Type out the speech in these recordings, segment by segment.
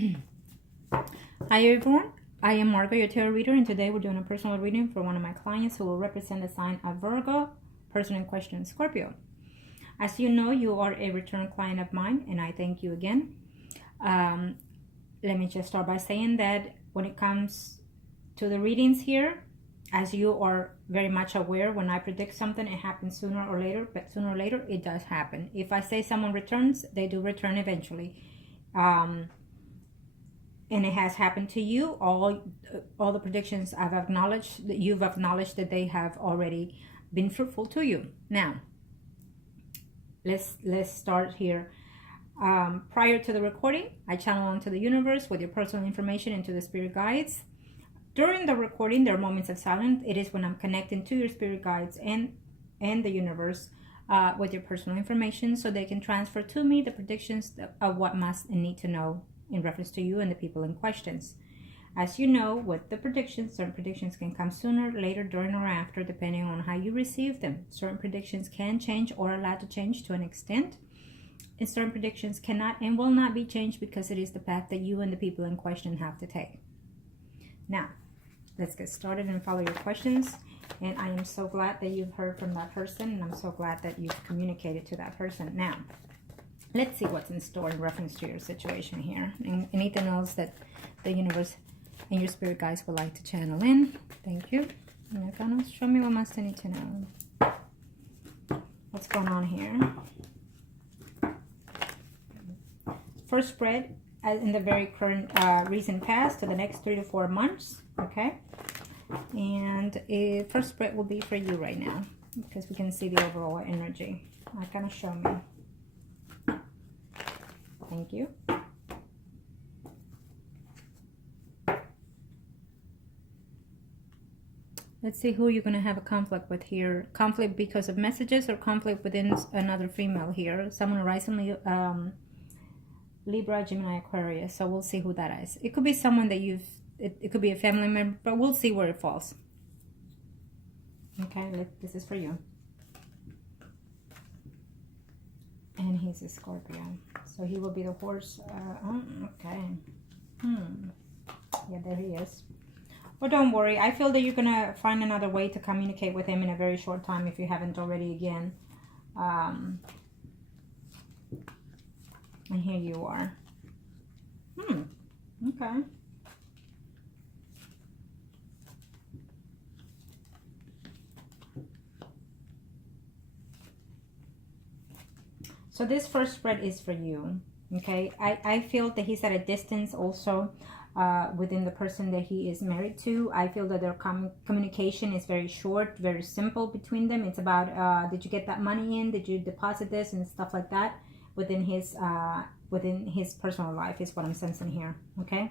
Hi everyone, I am Margo, your tarot reader, and today we're doing a personal reading for one of my clients who will represent the sign of Virgo, person in question, Scorpio. As you know, you are a return client of mine, and I thank you again. Let me just start by saying that when it comes to the readings here, as you are very much aware, when I predict something, it happens sooner or later, but sooner or later, it does happen. If I say someone returns, they do return eventually. And it has happened to you. All the predictions I've acknowledged, that you've acknowledged that they have already been fruitful to you. Now, let's start here. Prior to the recording, I channel into the universe with your personal information into the spirit guides. During the recording, there are moments of silence. It is when I'm connecting to your spirit guides and the universe with your personal information, so they can transfer to me the predictions of what must and need to know in reference to you and the people in questions. As you know, with the predictions, certain predictions can come sooner, later, during, or after, depending on how you receive them. Certain predictions can change or are allowed to change to an extent, and certain predictions cannot and will not be changed because it is the path that you and the people in question have to take. Now, let's get started and follow your questions. And I am so glad that you've heard from that person, and I'm so glad that you've communicated to that person. Now, let's see what's in store in reference to your situation here. And anything else that the universe and your spirit guides would like to channel in. Thank you. And kind of show me what must I need to know. What's going on here? First spread in the very current recent past to the next 3 to 4 months. Okay. And first spread will be for you right now, because we can see the overall energy. Kind of show me. Thank you. Let's see who you're going to have a conflict with here. Conflict because of messages, or conflict within another female here. Someone rising Libra, Gemini, Aquarius. So we'll see who that is. It could be someone that it could be a family member, but we'll see where it falls. Okay, this is for you. And he's a Scorpio. So he will be the horse. Okay. Yeah, there he is. Well, don't worry. I feel that you're going to find another way to communicate with him in a very short time if you haven't already again. And here you are. Okay. So this first spread is for you, okay? I feel that he's at a distance also within the person that he is married to. I feel that their communication is very short, very simple between them. It's about, did you get that money in? Did you deposit this? And stuff like that within his personal life is what I'm sensing here, okay?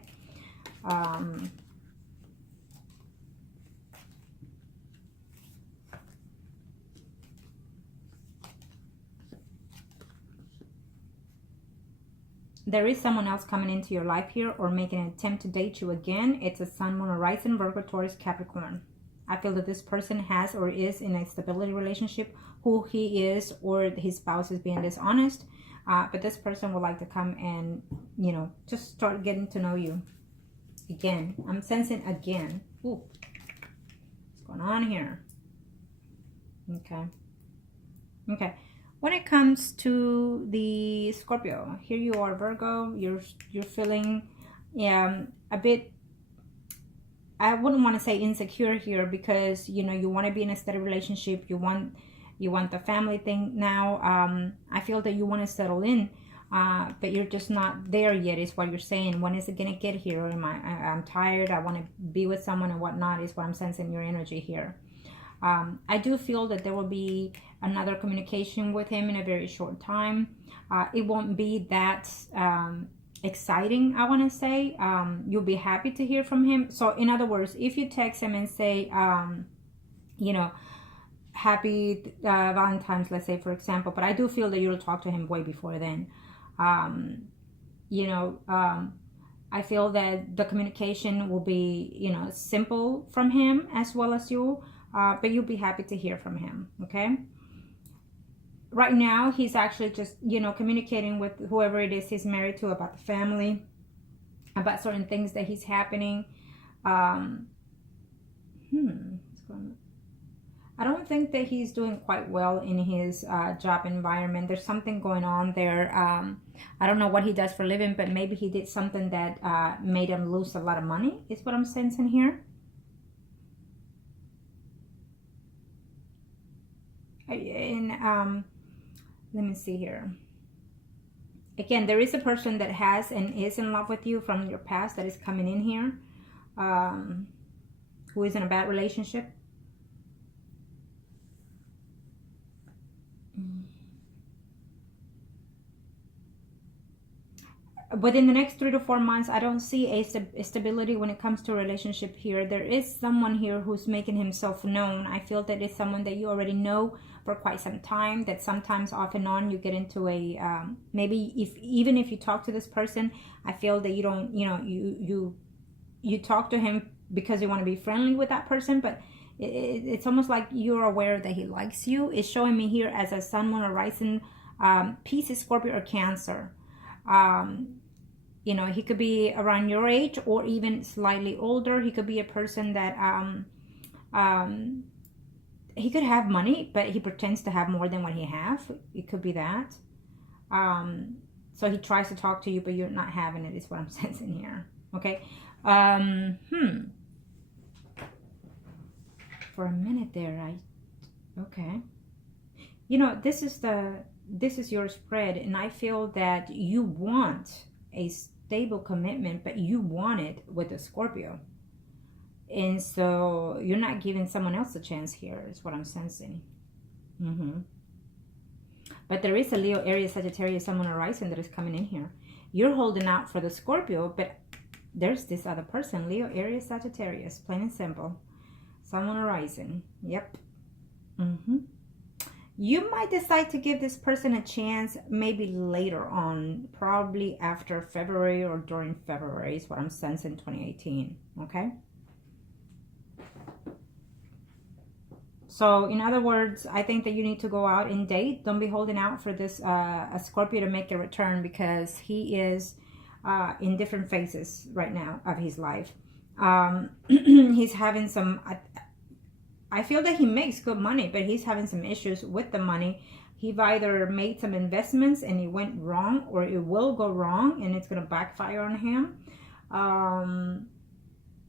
There is someone else coming into your life here or making an attempt to date you again. It's a Sun, Moon, or Rising, Virgo, Taurus, Capricorn. I feel that this person has or is in a stability relationship. Who he is or his spouse is being dishonest. But this person would like to come and, you know, just start getting to know you. Again, I'm sensing again. Ooh, what's going on here? Okay. Okay. When it comes to the Scorpio, here you are, Virgo. You're feeling, a bit. I wouldn't want to say insecure here, because you know you want to be in a steady relationship. You want the family thing now. I feel that you want to settle in, but you're just not there yet. Is what you're saying. When is it gonna get here? Or I'm tired. I want to be with someone and whatnot. Is what I'm sensing your energy here. I do feel that there will be another communication with him in a very short time. It won't be that exciting, I want to say. You'll be happy to hear from him. So in other words, if you text him and say, you know, happy Valentine's, let's say, for example, but I do feel that you'll talk to him way before then. You know, I feel that the communication will be, you know, simple from him as well as you. But you'll be happy to hear from him, okay? Right now, he's actually just, you know, communicating with whoever it is he's married to about the family. about certain things that he's happening. What's going on? I don't think that he's doing quite well in his job environment. There's something going on there. I don't know what he does for a living, but maybe he did something that made him lose a lot of money, is what I'm sensing here. And let me see here. Again, there is a person that has and is in love with you from your past that is coming in here, who is in a bad relationship. Within the next 3 to 4 months, I don't see a stability when it comes to a relationship here. There is someone here who's making himself known. I feel that it's someone that you already know for quite some time, that sometimes off and on you get into a, maybe even if you talk to this person, I feel that you don't, you talk to him because you want to be friendly with that person, but it's almost like you're aware that he likes you. It's showing me here as a Sun, Moon, or Rising, Pisces, Scorpio, or Cancer. He could be around your age or even slightly older. He could be a person that he could have money, but he pretends to have more than what he has. It could be that. So he tries to talk to you, but you're not having it, is what I'm sensing here. Okay. For a minute there, okay. This is your spread, and I feel that you want a stable commitment, but you want it with a Scorpio. And so you're not giving someone else a chance here, is what I'm sensing. But there is a Leo, Aries, Sagittarius, Sun, Moon, or Rising that is coming in here. You're holding out for the Scorpio, but there's this other person, Leo, Aries, Sagittarius, plain and simple. Sun, Moon, or Rising. Yep. You might decide to give this person a chance maybe later on, probably after February or during February is what I'm sensing, 2018, okay? So in other words, I think that you need to go out and date. Don't be holding out for this a Scorpio to make a return, because he is in different phases right now of his life. He's having some... I feel that he makes good money, but he's having some issues with the money. He've either made some investments and it went wrong, or it will go wrong and it's going to backfire on him.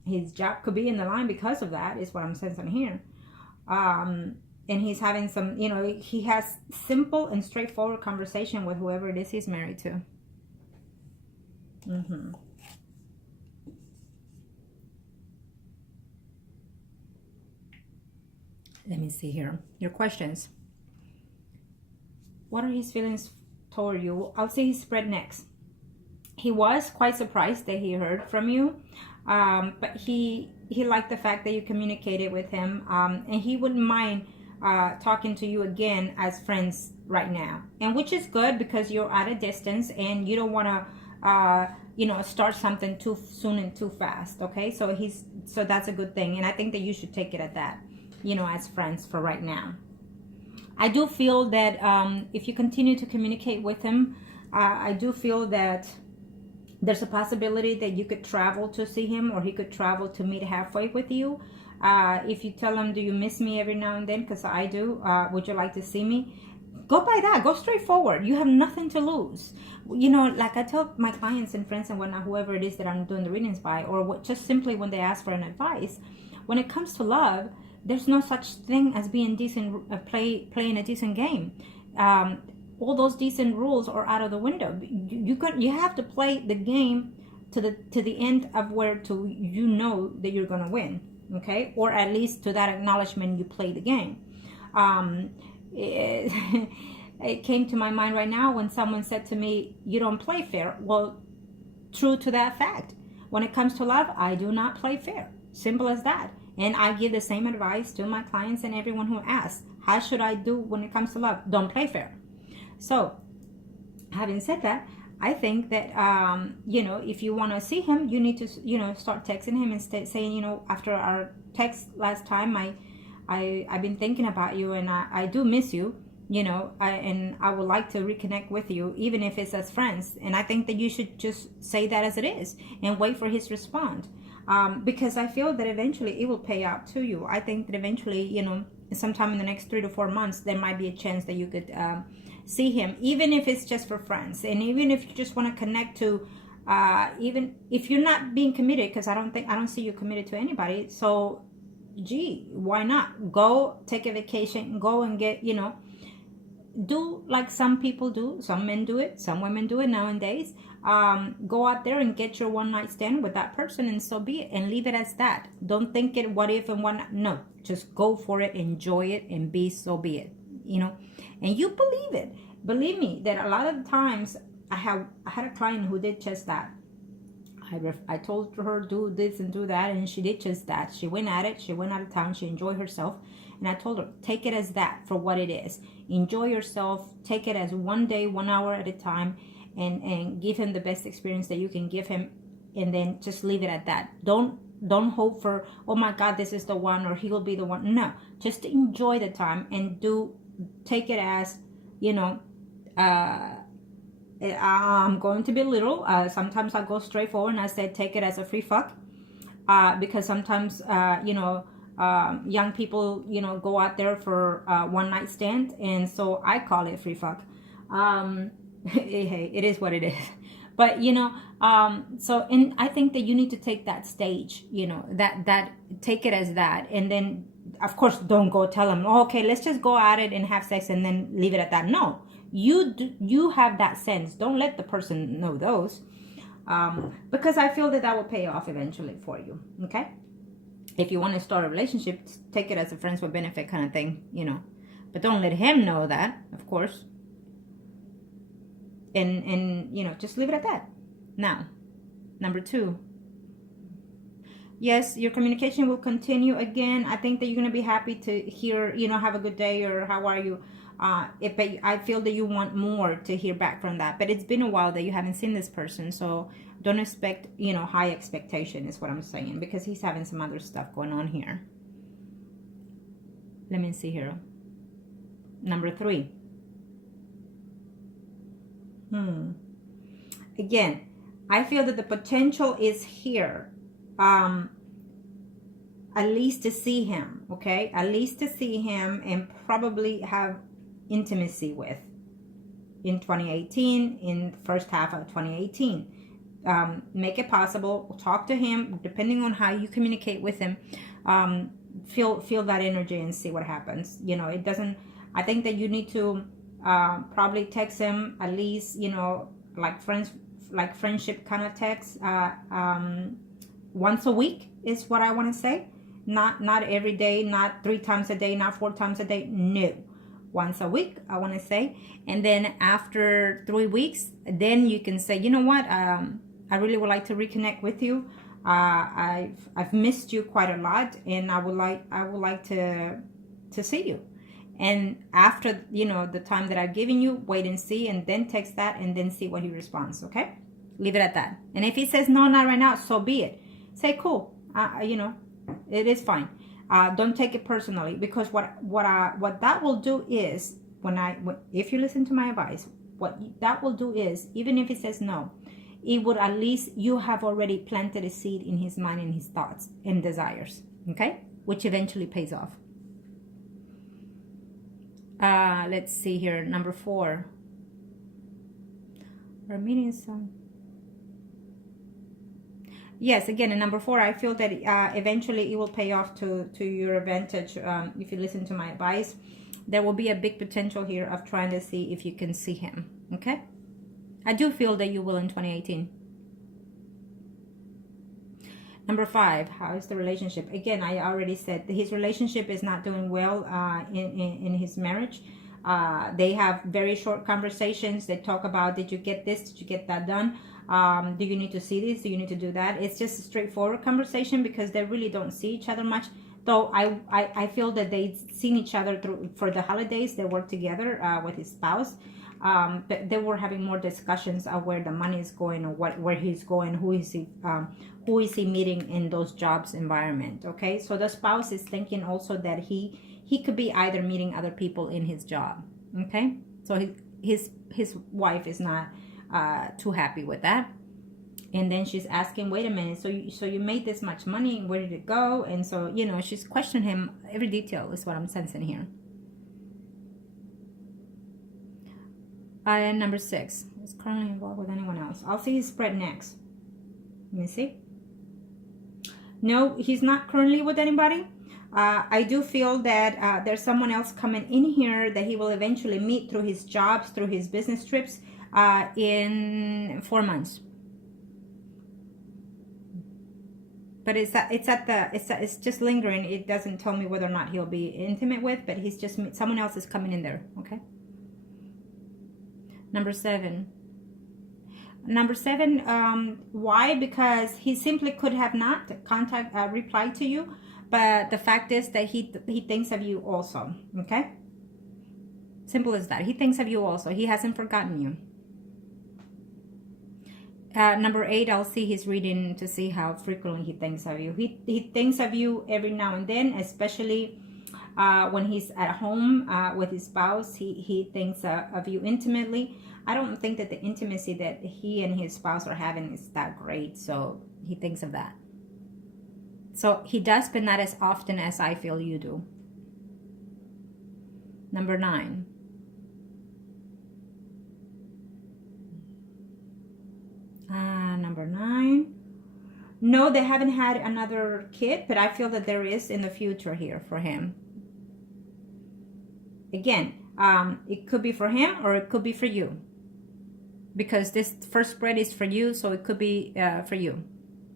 His job could be in the line because of that, is what I'm sensing here. And he's having some, he has simple and straightforward conversation with whoever it is he's married to. Let me see here. Your questions. What are his feelings toward you? I'll say his spread next. He was quite surprised that he heard from you. But he liked the fact that you communicated with him. And he wouldn't mind talking to you again as friends right now. And which is good, because you're at a distance and you don't want to start something too soon and too fast. Okay, so that's a good thing. And I think that you should take it at that, as friends for right now. I do feel that if you continue to communicate with him, I do feel that there's a possibility that you could travel to see him, or he could travel to meet halfway with you. If you tell him, do you miss me every now and then? Because I do. Would you like to see me? Go by that. Go straight forward. You have nothing to lose. Like I tell my clients and friends and whatnot, whoever it is that I'm doing the readings by, or just simply when they ask for an advice, when it comes to love, there's no such thing as being decent, playing a decent game. All those decent rules are out of the window. You have to play the game to the end of where that you're gonna win, okay? Or at least to that acknowledgement you play the game. It came to my mind right now when someone said to me, "You don't play fair." Well, true to that fact. When it comes to love, I do not play fair. Simple as that. And I give the same advice to my clients and everyone who asks, how should I do when it comes to love? Don't play fair. So, having said that, I think that, if you want to see him, you need to, start texting him and saying, after our text last time, I've been thinking about you and I do miss you. you know, I would like to reconnect with you, even if it's as friends. And I think that you should just say that as it is and wait for his response. Because I feel that eventually it will pay out to you. I think that eventually, you know, sometime in the next 3 to 4 months, there might be a chance that you could see him, even if it's just for friends, and even if you just want to connect to, even if you're not being committed, because I don't see you committed to anybody. So, gee, why not go take a vacation, go and get, you know, do like some people do, some men do it, some women do it nowadays. Go out there and get your one night stand with that person, and so be it, and leave it as that. Don't think it what if and what not. No, just go for it, enjoy it, and so be it, you know. And you believe me that a lot of times I had a client who did just that. I told her do this and do that, and she did just that. She went at it, she went out of town, she enjoyed herself. And I told her, take it as that for what it is. Enjoy yourself, take it as one day, 1 hour at a time, and give him the best experience that you can give him, and then just leave it at that. Don't hope for, oh my God, this is the one, or he'll be the one. No, just enjoy the time and take it as, you know, I'm going to be literal. Sometimes I go straight forward and I say, take it as a free fuck. Because sometimes, you know, young people, you know, go out there for one night stand, and so I call it free fuck. Hey, it is what it is. But you know, so, and I think that you need to take that stage, you know, that take it as that, and then of course don't go tell them, oh, okay, let's just go at it and have sex and then leave it at that. No, you have that sense. Don't let the person know those, because I feel that will pay off eventually for you. Okay. If you want to start a relationship, take it as a friends with benefit kind of thing, you know. But don't let him know that, of course. And you know, just leave it at that. Now, number 2. Yes, your communication will continue again. I think that you're going to be happy to hear, you know, have a good day or how are you. I feel that you want more to hear back from that. But it's been a while that you haven't seen this person. So don't expect, you know, high expectation is what I'm saying. Because he's having some other stuff going on here. Let me see here. Number 3. Again, I feel that the potential is here. At least to see him, okay? At least to see him and probably have intimacy with in 2018, in the first half of 2018. Make it possible. Talk to him, depending on how you communicate with him. Feel that energy and see what happens. You know, it doesn't, I think that you need to probably text him at least, you know, like friendship kind of text, once a week is what I want to say. Not every day, not 3 times a day, not 4 times a day. No, once a week, I want to say. And then after 3 weeks, then you can say, you know what, I really would like to reconnect with you. I've missed you quite a lot, and I would like to see you. And after, you know, the time that I've given you, wait and see, and then text that, and then see what he responds. Okay, leave it at that. And if he says no, not right now, so be it. Say cool. You know, it is fine. Don't take it personally, because what that will do is, if you listen to my advice, what that will do is, even if he says no, it would at least, you have already planted a seed in his mind and his thoughts and desires. Okay, which eventually pays off. Let's see here. Number 4. We're meeting some. Yes, again, in number 4, I feel that eventually it will pay off to your advantage. If you listen to my advice, there will be a big potential here of trying to see if you can see him. Okay, I do feel that you will in 2018. Number 5, how is the relationship? Again, I already said that his relationship is not doing well in his marriage. They have very short conversations. They talk about, did you get this? Did you get that done? Do you need to see this? Do you need to do that? It's just a straightforward conversation, because they really don't see each other much. Though I feel that they've seen each other for the holidays. They work together with his spouse. But they were having more discussions of where the money is going, or where he's going, who is he meeting in those jobs environment. Okay, so the spouse is thinking also that he could be either meeting other people in his job. Okay, so his wife is not too happy with that. And then she's asking, wait a minute, so you made this much money, where did it go? And so, you know, she's questioning him. Every detail is what I'm sensing here. And number 6 is currently involved with anyone else. I'll see his spread next. Let me see. No, he's not currently with anybody. I do feel that there's someone else coming in here that he will eventually meet through his jobs, through his business trips in 4 months. But it's just lingering. It doesn't tell me whether or not he'll be intimate with, but he's just, someone else is coming in there, okay? Number 7. Number 7, why? Because he simply could have not replied to you, but the fact is that he thinks of you also, okay? Simple as that. He thinks of you also. He hasn't forgotten you. Number 8, I'll see his reading to see how frequently he thinks of you. He thinks of you every now and then, especially when he's at home with his spouse. He thinks of you intimately. I don't think that the intimacy that he and his spouse are having is that great, so he thinks of that. So he does, but not as often as I feel you do. Number 9. Number 9. No, they haven't had another kid, but I feel that there is in the future here for him. Again, it could be for him or it could be for you. Because this first spread is for you, so it could be for you.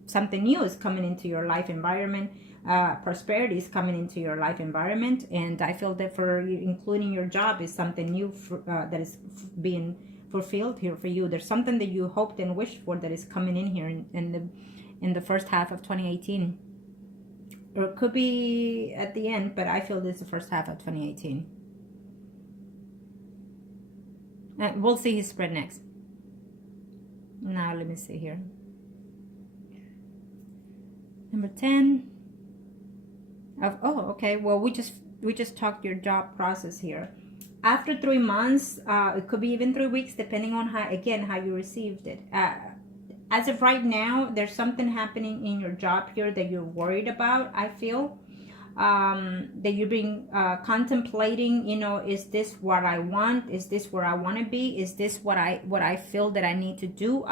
Something new is coming into your life environment. Prosperity is coming into your life environment. And I feel that for you, including your job, is something new that is being fulfilled here for you. There's something that you hoped and wished for that is coming in here in the first half of 2018. Or it could be at the end, but I feel this is the first half of 2018. We'll see his spread next. Now let me see here. Number 10. Okay. Well, we just talked your job process here. After 3 months, it could be even 3 weeks, depending on how you received it. As of right now, there's something happening in your job here that you're worried about. I feel that you've been contemplating. You know, is this what I want? Is this where I want to be? Is this what I feel that I need to do?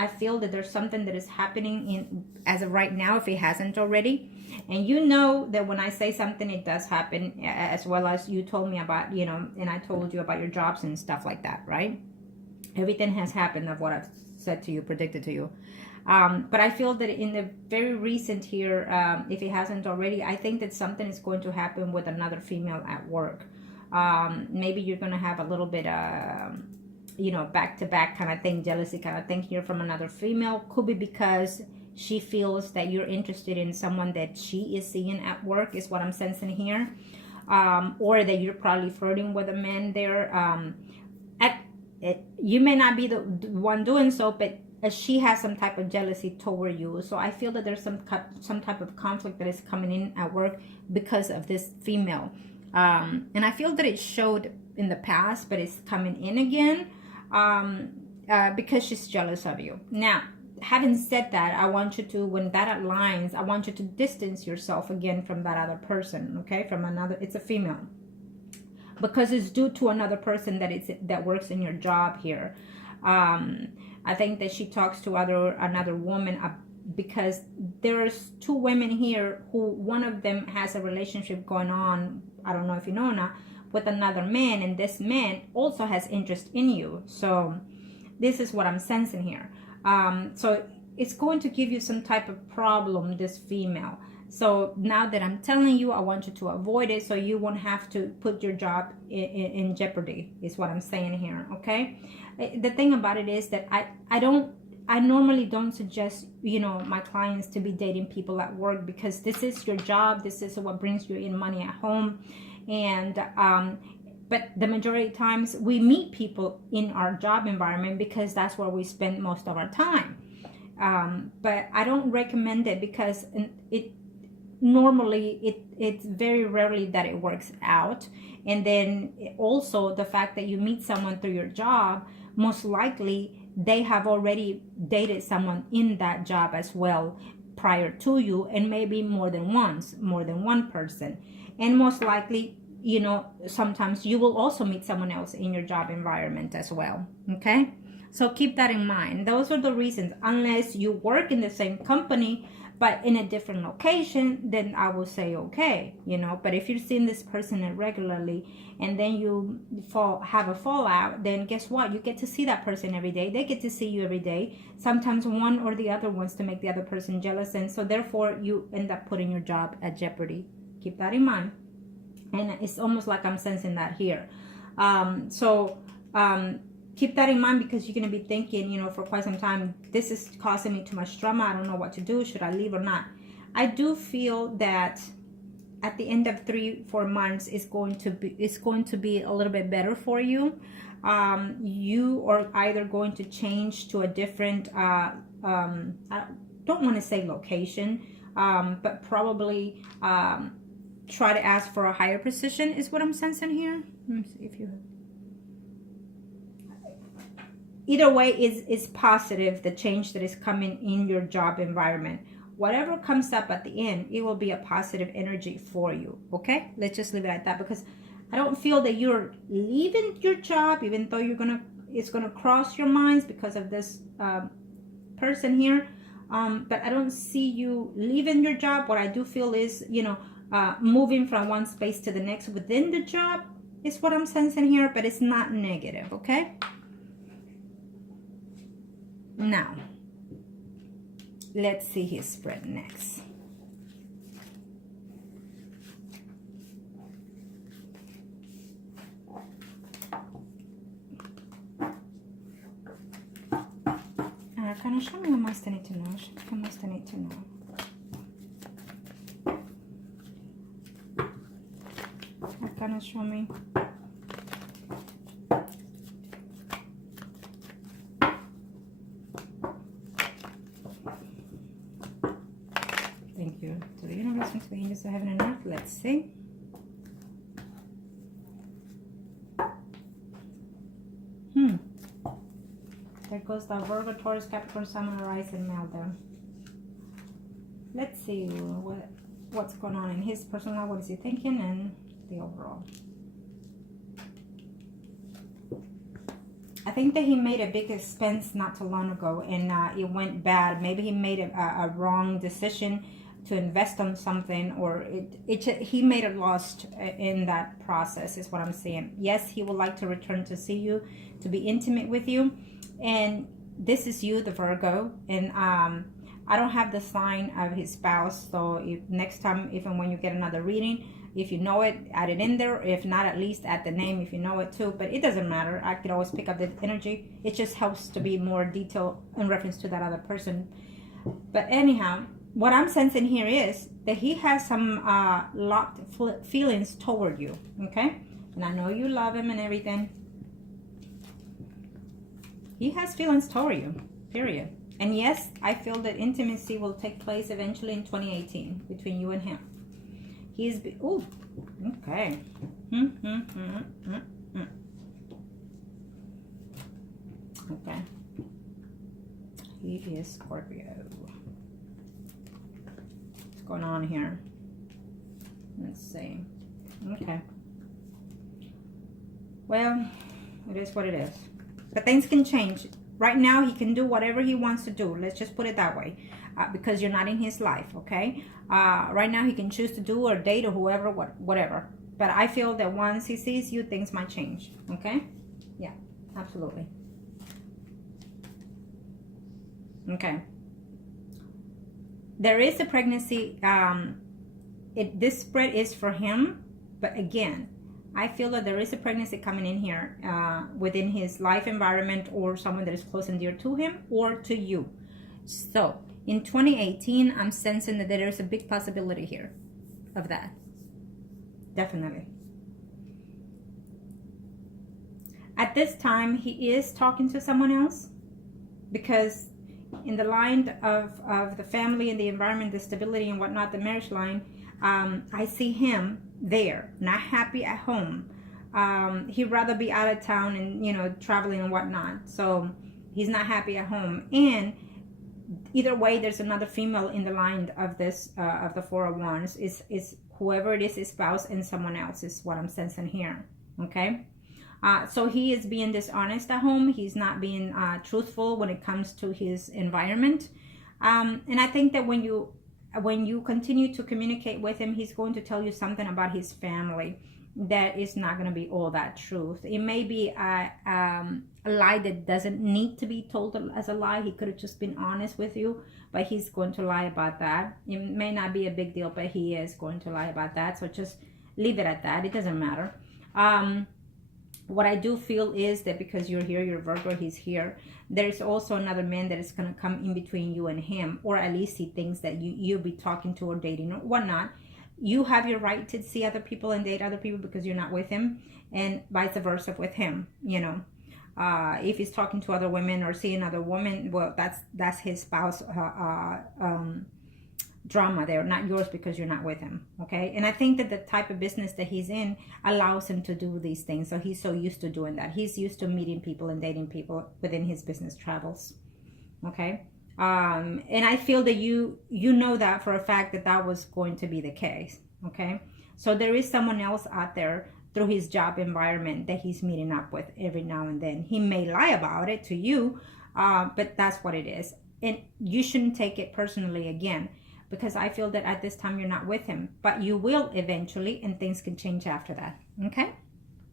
I feel that there's something that is happening as of right now, if it hasn't already. And you know that when I say something, it does happen, as well as you told me about, you know, and I told you about your jobs and stuff like that, right? Everything has happened of what I've said to you, predicted to you. But I feel that in the very recent here, if it hasn't already, I think that something is going to happen with another female at work. Maybe you're going to have a little bit you know, back-to-back kind of thing, jealousy kind of thing here from another female. Could be because she feels that you're interested in someone that she is seeing at work, is what I'm sensing here. Or that you're probably flirting with a man there. You may not be the one doing so, but she has some type of jealousy toward you. So I feel that there's some type of conflict that is coming in at work because of this female. And I feel that it showed in the past, but it's coming in again because she's jealous of you. Now, having said that, I want you to, when that aligns, I want you to distance yourself again from that other person, okay? From another, it's a female. Because it's due to another person that works in your job here. I think that she talks to another woman because there's 2 women here who one of them has a relationship going on, I don't know if you know or not, with another man, and this man also has interest in you. So this is what I'm sensing here. So it's going to give you some type of problem, this female. So now that I'm telling you, I want you to avoid it so you won't have to put your job in jeopardy, is what I'm saying here, okay? The thing about it is that I normally don't suggest, you know, my clients to be dating people at work, because this is your job. This is what brings you in money at home. And but the majority of times we meet people in our job environment because that's where we spend most of our time. But I don't recommend it because normally it's very rarely that it works out. And then also the fact that you meet someone through your job, most likely they have already dated someone in that job as well prior to you, and maybe more than once, more than one person. And most likely, you know, sometimes you will also meet someone else in your job environment as well. Okay, so keep that in mind. Those are the reasons. Unless you work in the same company but in a different location, then I will say okay, you know. But if you're seeing this person irregularly and then you have a fallout, then guess what? You get to see that person every day. They get to see you every day. Sometimes one or the other wants to make the other person jealous, and so therefore you end up putting your job at jeopardy. Keep that in mind. And it's almost like I'm sensing that here. Keep that in mind, because you're going to be thinking, you know, for quite some time, this is causing me too much drama. I don't know what to do. Should I leave or not? I do feel that at the end of 3-4 months, it's going to be a little bit better for you. You are either going to change to a different, I don't want to say location, but probably try to ask for a higher position is what I'm sensing here. Let me see if you... Either way is positive, the change that is coming in your job environment. Whatever comes up at the end, it will be a positive energy for you. Okay, let's just leave it at that, because I don't feel that you're leaving your job, even though it's gonna cross your minds because of this person here. But I don't see you leaving your job. What I do feel is, you know, moving from one space to the next within the job is what I'm sensing here, but it's not negative. Okay. Now, let's see his spread next. Kind of show me what most I need to know. What most I need to know. Kind of show me. Thank you to the universe and to the angels of heaven and earth. Let's see. There goes the Virgo, Taurus, Capricorn, Sun, Rise, and Male there. Let's see what's going on in his personal life. What is he thinking, and the overall. I think that he made a big expense not too long ago, and it went bad. Maybe he made a wrong decision to invest on something, or he made a loss in that process is what I'm saying. Yes, he would like to return to see you, to be intimate with you, and this is you, the Virgo, and I don't have the sign of his spouse, so if next time, if and when you get another reading, if you know it, add it in there. If not, at least add the name if you know it too, but it doesn't matter. I could always pick up the energy. It just helps to be more detailed in reference to that other person. But anyhow, what I'm sensing here is that he has some locked feelings toward you, okay? And I know you love him and everything. He has feelings toward you, period. And yes, I feel that intimacy will take place eventually in 2018 between you and him. He's... Ooh, okay. Okay. He is Scorpio. What's going on here? Let's see. Okay. Well, it is what it is. But things can change. Right now, he can do whatever he wants to do. Let's just put it that way. Because you're not in his life, okay? Right now, he can choose to do or date or whoever, whatever. But I feel that once he sees you, things might change, okay? Yeah, absolutely. Okay. There is a pregnancy. This spread is for him. But again, I feel that there is a pregnancy coming in here within his life environment, or someone that is close and dear to him or to you. So in 2018, I'm sensing that there is a big possibility here of that. Definitely. At this time, he is talking to someone else, because in the line of the family and the environment, the stability and whatnot, the marriage line, I see him there, not happy at home. He'd rather be out of town and, you know, traveling and whatnot. So he's not happy at home. And either way, there's another female in the line of this, of the Four of Wands. Is whoever it is, his spouse and someone else is what I'm sensing here. Okay. So he is being dishonest at home. He's not being truthful when it comes to his environment. And I think that when you continue to communicate with him, he's going to tell you something about his family that is not going to be all that truth. It may be a lie that doesn't need to be told as a lie. He could have just been honest with you, but he's going to lie about that. It may not be a big deal, but he is going to lie about that. So just leave it at that. It doesn't matter. What I do feel is that because you're here, you're Virgo, he's here, there's also another man that is going to come in between you and him, or at least he thinks that you'll be talking to or dating or whatnot. You have your right to see other people and date other people because you're not with him, and vice versa with him, you know. If he's talking to other women or seeing other women, well, that's his spouse drama there, not yours, because you're not with him. Okay. And I think that the type of business that he's in allows him to do these things. So he's so used to doing that. He's used to meeting people and dating people within his business travels. Okay. And I feel that you know that for a fact that was going to be the case. Okay. So there is someone else out there through his job environment that he's meeting up with every now and then. He may lie about it to you, but that's what it is. And you shouldn't take it personally again, because I feel that at this time you're not with him, but you will eventually, and things can change after that. Okay.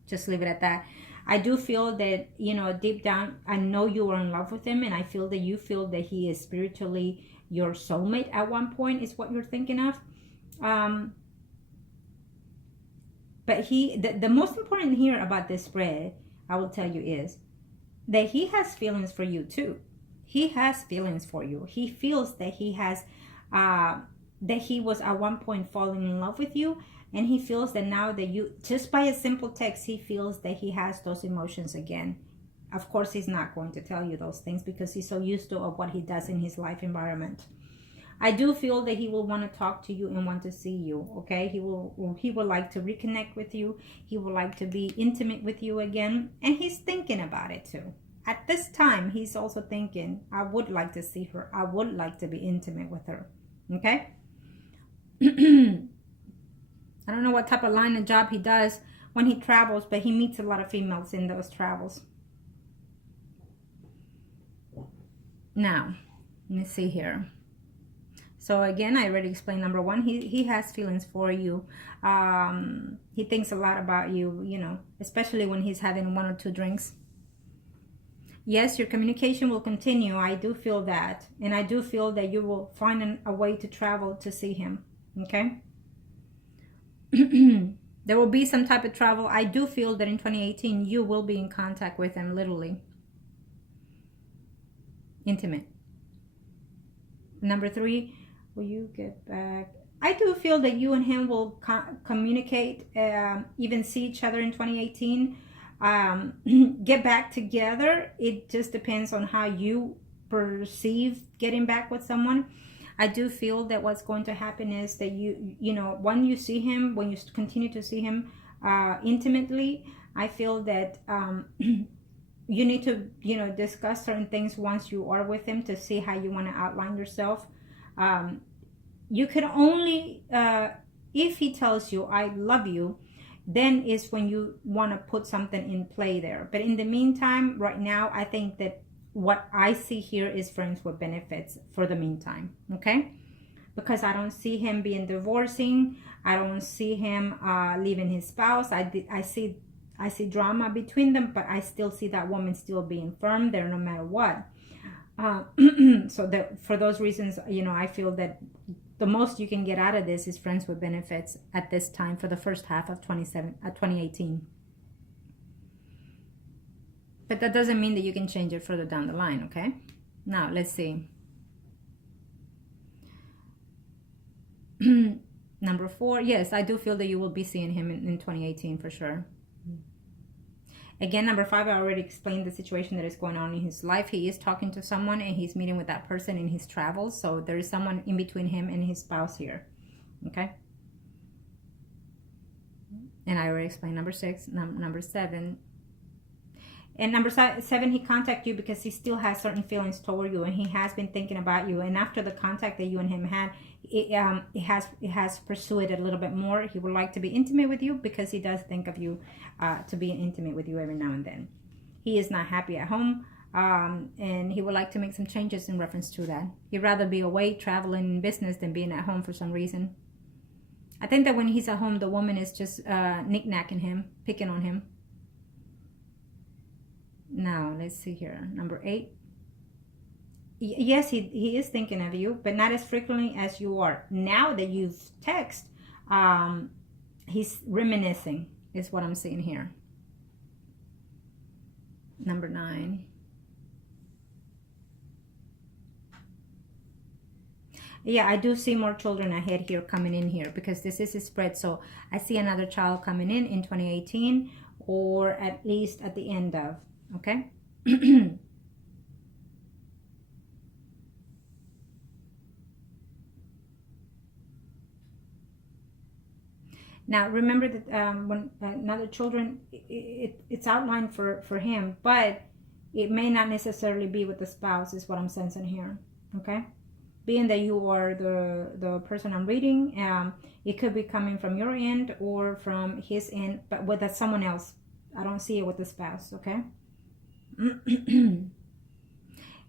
Just leave it at that. I do feel that, you know, deep down, I know you are in love with him, and I feel that you feel that he is spiritually your soulmate at one point, is what you're thinking of. But the most important here about this spread, I will tell you, is that he has feelings for you too. He has feelings for you. He feels that he has, that he was at one point falling in love with you. And he feels that now that you, just by a simple text, he feels that he has those emotions again. Of course, he's not going to tell you those things because he's so used to what he does in his life environment. I do feel that he will want to talk to you and want to see you. Okay, he will like to reconnect with you. He would like to be intimate with you again, and he's thinking about it too. At this time, he's also thinking, I would like to see her. I would like to be intimate with her. Okay. I don't know what type of line of job he does when he travels, but he meets a lot of females in those travels. Now, let me see here. So again, I already explained number one, he has feelings for you. He thinks a lot about you, you know, especially when he's having 1 or 2 drinks. Yes, your communication will continue. I do feel that. And I do feel that you will find a way to travel to see him. Okay. There will be some type of travel. I do feel that in 2018 you will be in contact with him, literally intimate. Number 3, will you get back? I do feel that you and him will communicate, even see each other in 2018, get back together. It just depends on how you perceive getting back with someone. I do feel that what's going to happen is that you know, when you see him, when you continue to see him intimately, I feel that you need to, you know, discuss certain things once you are with him to see how you want to outline yourself. You can only, if he tells you, I love you, then is when you want to put something in play there. But in the meantime, right now, I think that what I see here is friends with benefits for the meantime, okay? Because I don't see him being divorcing. I don't see him leaving his spouse. I see drama between them, but I still see that woman still being firm there no matter what. So that for those reasons, you know, I feel that the most you can get out of this is friends with benefits at this time for the first half of 2018. But that doesn't mean that you can change it further down the line, okay? Now, let's see. Number 4, yes, I do feel that you will be seeing him in 2018 for sure. Again, number 5, I already explained the situation that is going on in his life. He is talking to someone and he's meeting with that person in his travels. So there is someone in between him and his spouse here. Okay. And I already explained number 6, number 7. And number 7, he contacted you because he still has certain feelings toward you, and he has been thinking about you. And after the contact that you and him had, it has pursued it a little bit more. He would like to be intimate with you because he does think of you to be intimate with you every now and then. He is not happy at home, and he would like to make some changes in reference to that. He'd rather be away traveling in business than being at home for some reason. I think that when he's at home, the woman is just knick-knacking him, picking on him. Now, let's see here. Number 8. Yes, he is thinking of you, but not as frequently as you are. Now that you've texted, he's reminiscing, is what I'm seeing here. Number 9. Yeah, I do see more children ahead here coming in here because this is a spread. So I see another child coming in 2018, or at least at the end of. Okay. Now remember that when another children, it's outlined for him, but it may not necessarily be with the spouse, is what I'm sensing here. Okay. Being that you are the person I'm reading, it could be coming from your end or from his end, but with someone else. I don't see it with the spouse. Okay. And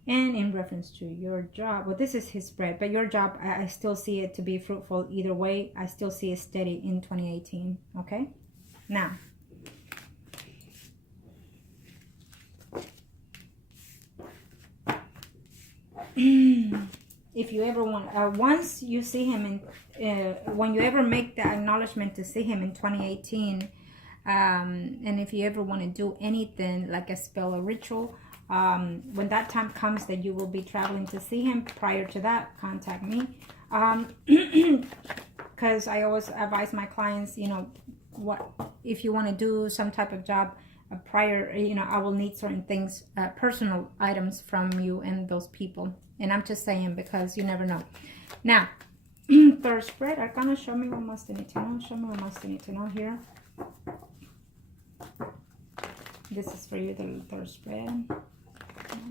in reference to your job, well, this is his spread, but your job, I still see it to be fruitful either way. I still see it steady in 2018. Okay. Now, if you ever want, once you see him when you ever make the acknowledgement to see him in 2018, and if you ever want to do anything like a spell or ritual, when that time comes that you will be traveling to see him, prior to that, contact me. Because I always advise my clients, you know, what if you want to do some type of job prior, you know, I will need certain things, personal items from you and those people. And I'm just saying because you never know. Now, third spread, Arcana, show me what must I need to know. Show me what must I need to know here. This is for you, the third spread.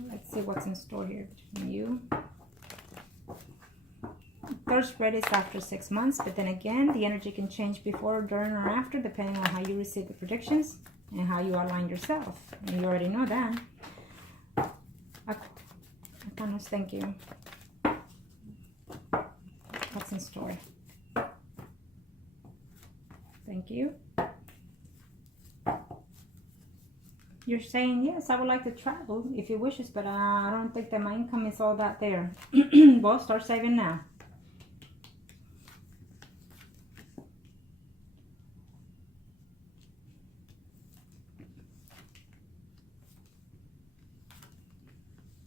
Let's see what's in store here between you. Third spread is after 6 months, but then again, the energy can change before, during, or after, depending on how you receive the predictions and how you align yourself. And you already know that. Arcanas, thank you. What's in store? Thank you. You're saying, yes, I would like to travel if he wishes, but I don't think that my income is all that there. Well, start saving now.